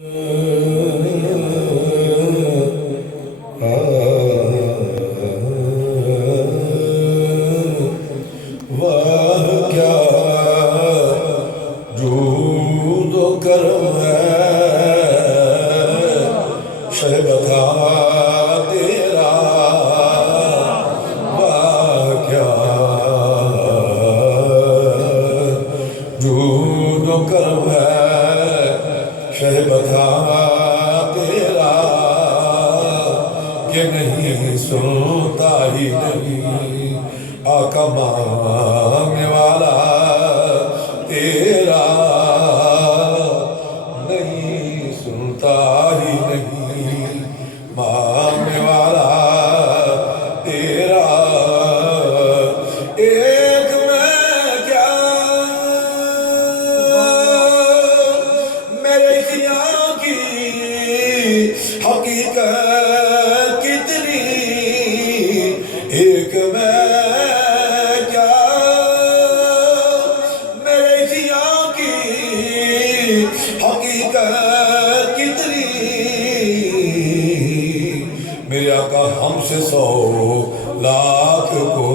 واہ کیا جود و کرم ہے شہبتا تیرا واہ کیا جود و کرم ہے شہبتا تیرا کہ نہیں سنتا ہی نہیں آقا مانگنے والا تیرا نہیں سنتا ہی نہیں مانگنے والا تیرا ایک میں کیا میرے خیال کی حقیقت کتنی ایک میں حقیقت کتنی میرے آقا ہم سے 100 لاکھ کو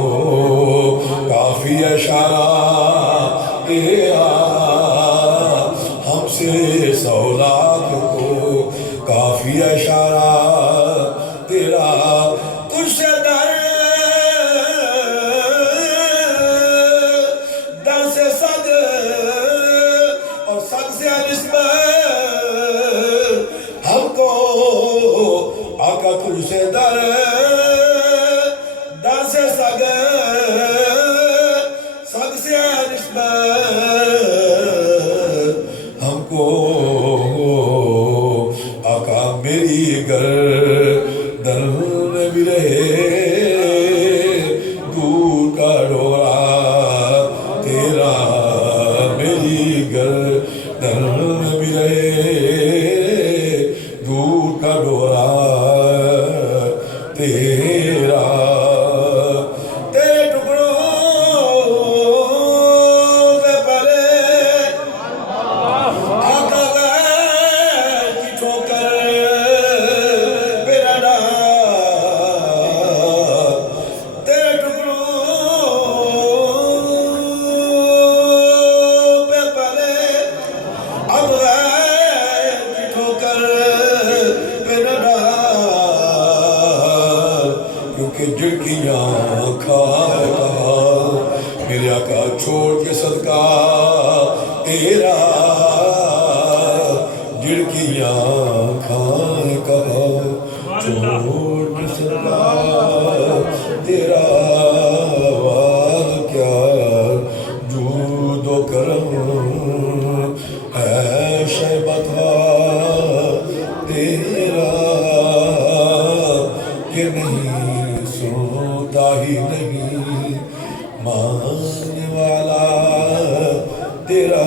کافی اشارہ تیرا ہم سے 100 لاکھ کو کافی اشارہ تیرا تجھ سے در سے صد اور صد سے نسبت ہم کو آقا تجھ سے در سے صد سے نسبت ہم کو آقا میری گردن میں بھی رہے دور کا ڈورا تیرا میری گردن میں بھی رہے دور کا ڈورا تیرا تیرے ٹکڑوں پہ پلے آقا غیر کی ٹھوکر پہ نہ ڈال تیرے ٹکڑوں پہ پلے اب غیر کی ٹھوکر پہ نہ ڈال کیونکہ جھڑکیاں کھائے کہا میرے آقا چھوڑ کے صدقہ تیرا جھڑکیاں کھائے کہا چھوڑ کے صدقہ تیرا واہ کیا جود و کرم ہے شہبتا تیرا کہ نہیں سنتا ہی نہیں مانگنے والا تیرا